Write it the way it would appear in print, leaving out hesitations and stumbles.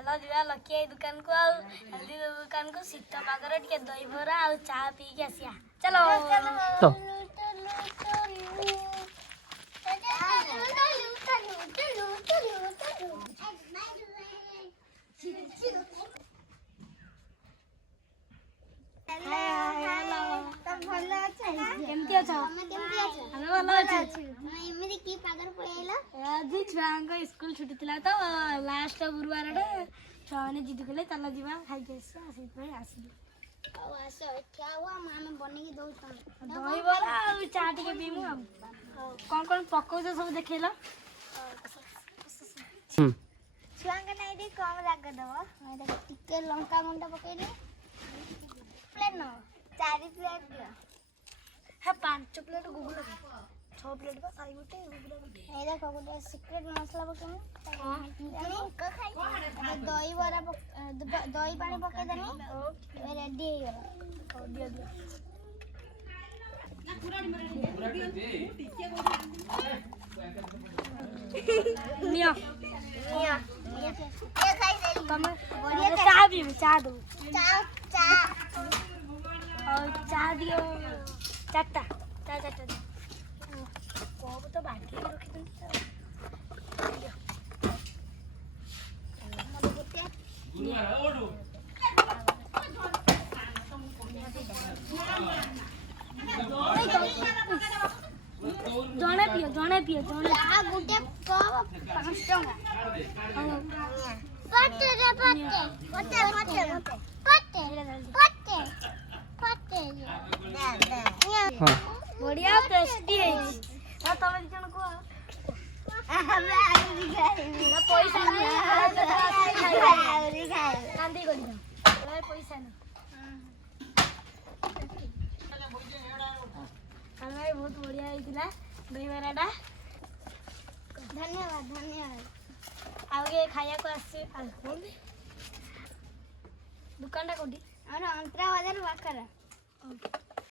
चलो जीवा लकी दुकान को आउ हेल्दी दुकान को शीत पागर टिके दही बरा आ चा पी के आसिया चलो तो केमती अछ हम भलो अछ एमती की पागर पळेला आज छुआंग स्कूल छुट्टी थिला तो लास्ट गुरुवार रे छाने जिद कले चल जीवा खाई के आसी पे आसी ଆଉ ଆସ ଏଠି ଆଉ ଆମେ ବନେଇକି ଦଉଛୁ दही बरा आ चा टिके पीमु हम कोन पकौछ सब देखैला ଛୁଆଙ୍କ ନାଇଁ ଟିକେ କମ ରାଗ ଦବ ଟିକେ ଲଙ୍କା ଗୁଣ୍ଡ ପକେଇଲେ ପ୍ଲେଟ୍ ନ 4 ପ୍ଲେଟ୍ ଦିଅ है 5 प्लेट गुगुला 6 प्लेट बा साई गोटे गुगुला गोटे এই দেখো ଗୋଟେ সিক্রেট মশলা পକେଇମୁ ଏକ ଖାଇ ଦହି ବରା ଦହି ପାଣି ପକେଇଦେମି ଏବେ ରେଡି ହେଇଗଲା दिया दिया निया ନିଅ ଏ ଖାଇ ଦେଲି तमे चा पी चा दो ଚା ଚା और चा दियो चारटा चा चारटा दियो कब तो बाकी रखी दंती ମତେ ଗୋଟେ जणे पियो जणे ଚା ଗୋଟେ କପ 5 ଟଙ୍କା ପଟେ ରେ ପଟେ हाँ बढ़िया टेस्टी है ना तमे जण को ना पैसा नहीं कांदी करी दो पैसा नहीं हमें बहुत बढ़िया ହେଇଥିଲା दही बराटा धन्यवाद आगे खाया को आसे दुकान टा कोठी और अंतरा बाजार पाखरा